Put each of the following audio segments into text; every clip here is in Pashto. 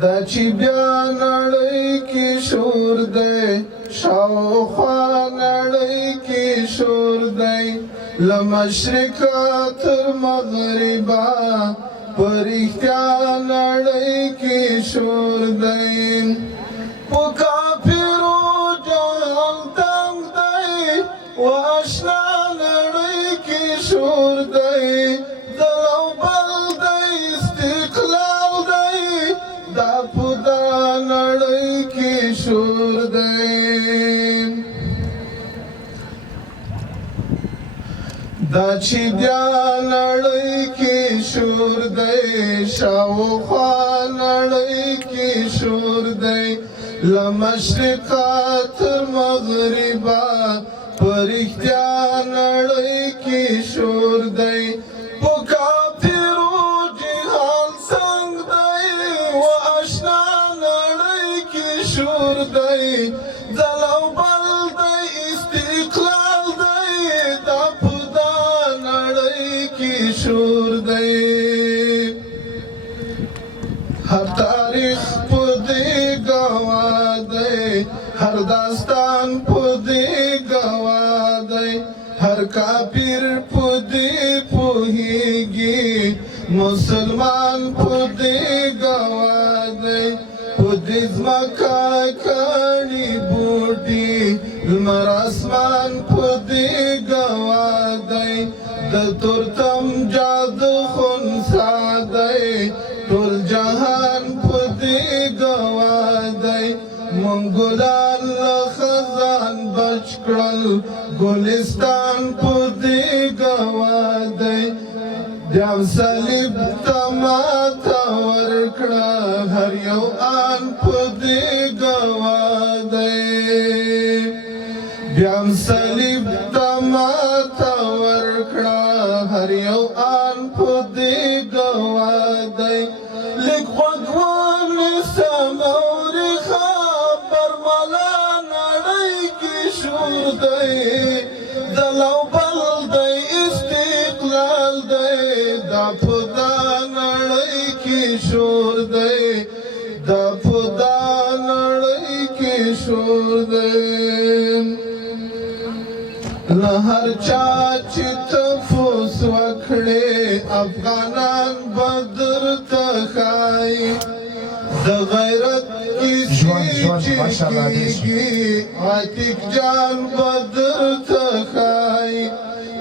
دا چې بیا نړۍ کې شور دی شاوخوا نړۍ کې شور دی له مشرقه تر مغربه په رښتیا نړۍ کې شور دی په کافرو جهان تنګ دی و اشنا نړۍ کې شور دی دلو بل دی استقلال دی دا په دا نړۍ کې شور دی دا چې بیا نړۍ کې شور دی شاوخوا نړۍ کې شور دی له مشرقه تر مغربه په رښتیا نړۍ کې شور دی په کافرو جهان څنګ دی و اشنا نړۍ کې شور دی ځلو بل دی استقلال دی دا په دا نړۍ کې شور دی هر تاریخ په دې ګواه دی هر داستان په دې ګواه دی هر کافر په دې پوهیږي مسلمان په دې ګواه دی په دې ځمکه کاڼي بوټي لمر اسمان په دې ګواه دی د تورتم جادو خنثی دی ټول جهان په دې ګواه دی مونږ ګلان له خزان بچ کړل ګلستان په دې ګواه دی بیا صلیب ته ماته ورکړه هر یو آن په دې ګواه دی بیا صلیب ته ماته ورکړه هر یو آن په دې ګواه دی لیک غوږ ونیسه مورې خبر ملا نړۍ کې شور دی دلو بل دی استقلال دی دا په دا نړۍ کې شور دی دا په دا نړۍ کې شور دی له هر چا چې تفوس وکړې افغانان به درته ښایي د غیرت کیسې چې کېږي عتیق جان به درته ښایي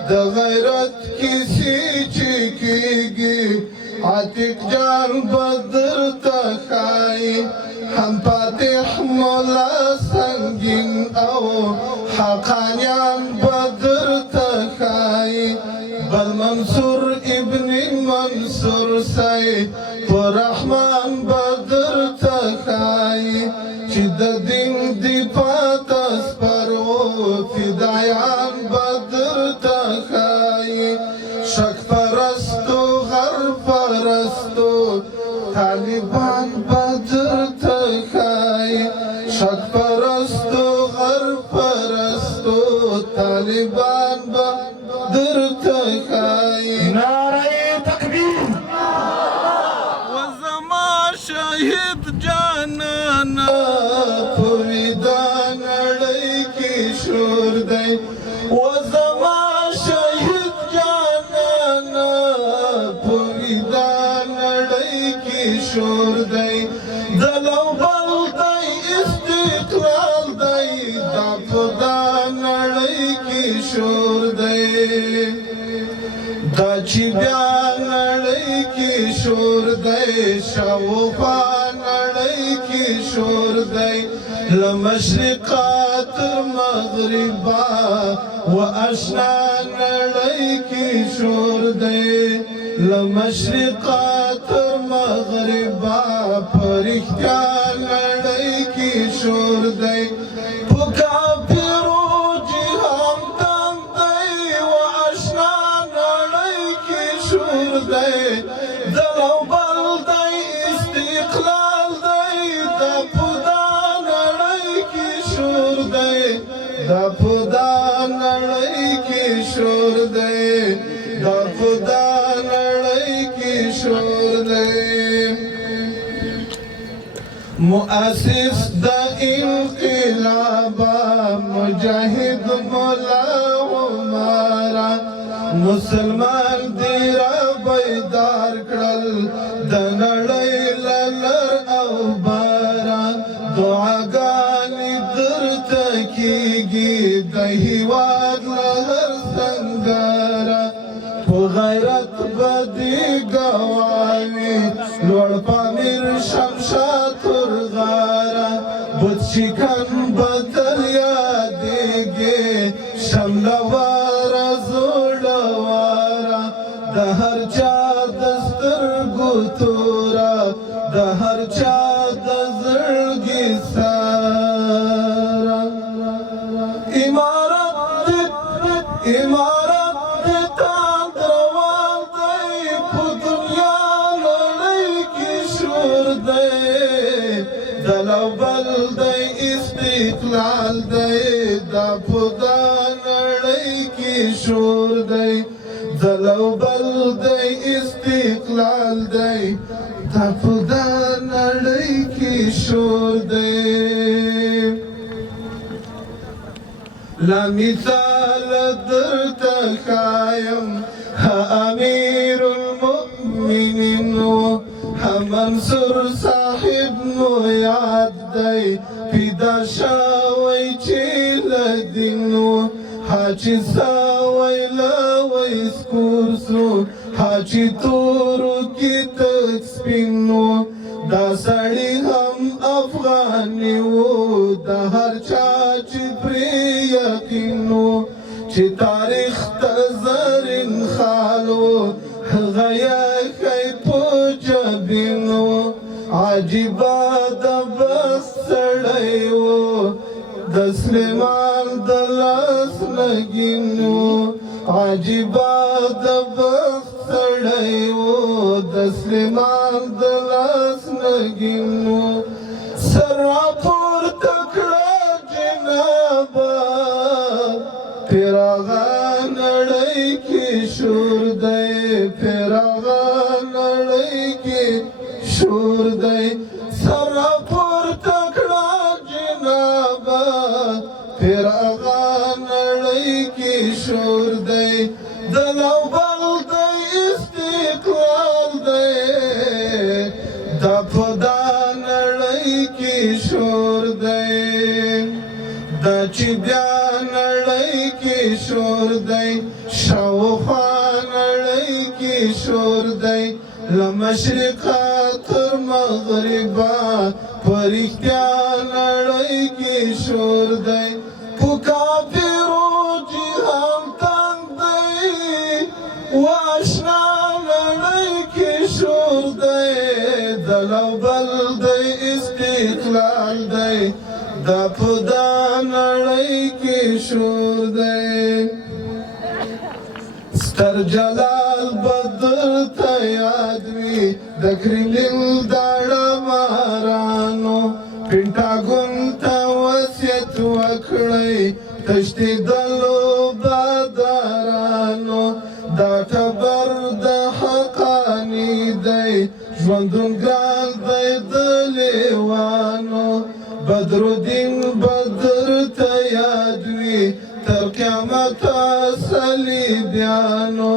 د غیرت کیسې چې کېږي عتیق جان به درته ښایي هم فاتح مولا سنگین او حقانیان به درته ښایي بل منصور ابن منصور سید په رحمان به درته ښایي چې د دین دفاع ته سپرو فدایان به درته ښایي شک پرستو غرب پرستو طالبان به درته ښایي شک پرستو غرب پرستو طالبان به درته ښایي نعره تکبیر و زما شهید جانانا په ویدا نړۍ کې شور دی و زما شهید جانانا په ویدا نړۍ کې شور دی دلو بل دی استقلال دی دا په دا نړۍ کې شور دی دا چې بیا نړۍ کې شور دی شاوخوا نړۍ کې شور دی له مشرقه تر مغربه و اشنا نړۍ کې شور دی له مشرقه تر مغربه په رښتیا نړۍ کې شور دی په کافرو جهان تنګ دی و اشنا نړۍ کې شور دی دلو بل دی استقلال دی دا په دا نړۍ کې شور دی دا په دا نړۍ کې شور دی دا په دا نړۍ کې شور دی مؤسس دا انقلابا مجاهد مولا عمرا مسلمان دی را بیدار کړل د نړۍ لر او بارا دعاګانې درته کیږي د هیواد له هر سنګاره په غیرت بدی ګواوي لوړ پامیر شمشاد غارا بت شکن بدل یادېږي شملواره زوړواره د هر چا د سترګو توره د هر چا د زړګي ساره امارت د تاندروال دی په دنیا نړۍ کې شور دی دلو بل دی استقلال دی دا په دا نړۍ کې شور دی دلو بل دی استقلال دی دا په دا نړۍ کې شور دی لا مثال درته ښایم ها امیر المؤمنین ها منصور صاحب مو یاد دی پیدا شوی چې له دین حاجی سوی لوی سکور سو حاجی تورو کی تک سپینو دا سړی هم افغانی وو دا هر چا چې پرې یقین وو چې تاریخ ته زرین خالو هغه یې په جبین وو عجیبه د بس سړی وو د سلیمان د لاس لګین وو عجیبه د بس سړی وو د سلیمان د لاس لګین وو سر راپورته کړه جنابه پیراغه نړۍ کې شور دی پیراغه نړۍ کې شور دی سر راپورته کړه جنابه پیراغه نړۍ کې شور دی د لوبل دی استقلال دی دا په دا نړۍ کې شور دی دا چې بیا نړۍ کې شور دی شاوخوا نړۍ کې شور دی له مشرقه تر مغربه په رښتیا نړۍ کې شور دی په کافرو جهان تنګ دی و اشنا نړۍ کې شور دی د لوبل دی استقلال دی دا په دا نړۍ کې شور دی ستر جلال بدر ته یاد وي د کرملین داړه مارانو پینټاګون ته وصیت وکړی تښتېدلو بادارانو دا ټبر د حقانی دی ژوندون ګران دی د لیوانو بدرالدین بدر ته یاد وي تر قیامته صلیبیانو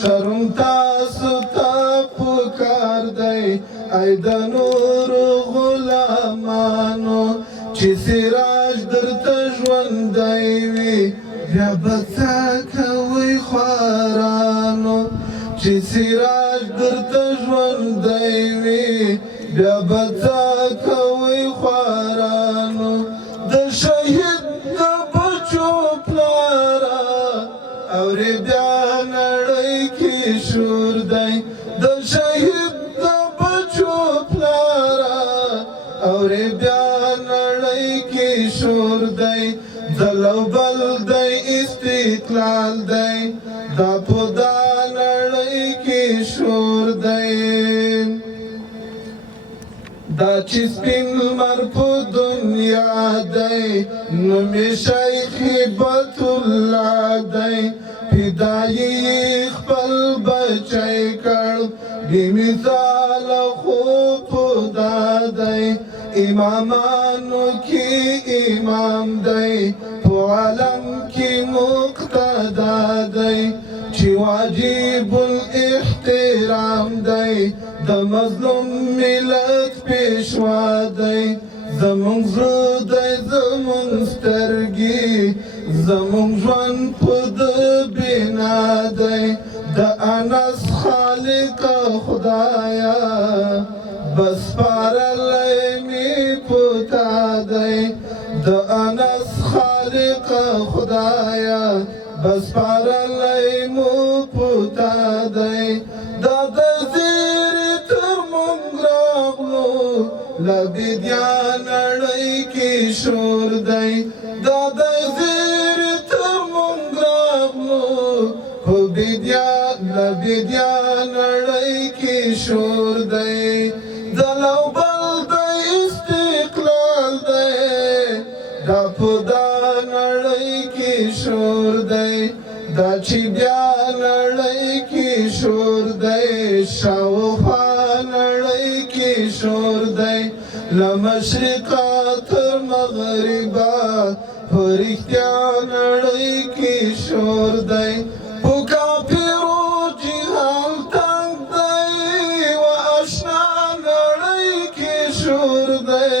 شرم تاسو ته پکار دی ای د نورو غلامانو چې سراج درته ژوندی وي بیا به څه کوئ خوارانو چې سراج درته ژوندی وي بیا به څه کوئ خوارانو د شهید د بچو پلاره اورې بیا نړۍ کې شور دی د شهید د بچو پلاره اورې بیا نړۍ کې شور دی د لوبل دی استقلال دی دا په دا نړۍ کې شور دی دا چې سپین لمر په دنیا دی نومې شیخ هبت الله دی فدایي خپل بچی کړ بې مثاله خوب دا دی امامانو کی امام دی په عالم کی مقتدا دی چې واجب الاحترام دی د مظلوم ملت پیشوا دی زمونږ زړه دی زمونږ سترګې زمونږ ژوند په ده بنا دی د انس خالق خدایا بس پارلی می پتا دی د انس خالق خدایا بس پارلی مو پتا دی دا د زیر تر مونږ راغلو لبیدیا نړۍ کې شور دی دا د زیر تر مونږ راغلو خو لبیدیا نړۍ کې شور دی د لوبل د استقلال دی دا په دا نړۍ کې شور دی دا چې بیا نړۍ کې شور دی شاوخوا نړۍ کې شور دی له مشرقه تر مغربه په رښتیا نړۍ کې شور دی په کافرو جهان تنګ دی و اشنا نړۍ کې شور دی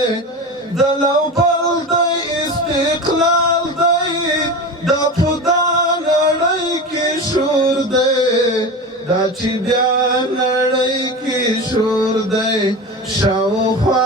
د لوبل د استقلال دی دا په دا نړۍ کې شور دی دا چې بیا نړۍ کې شور دی شاوخوا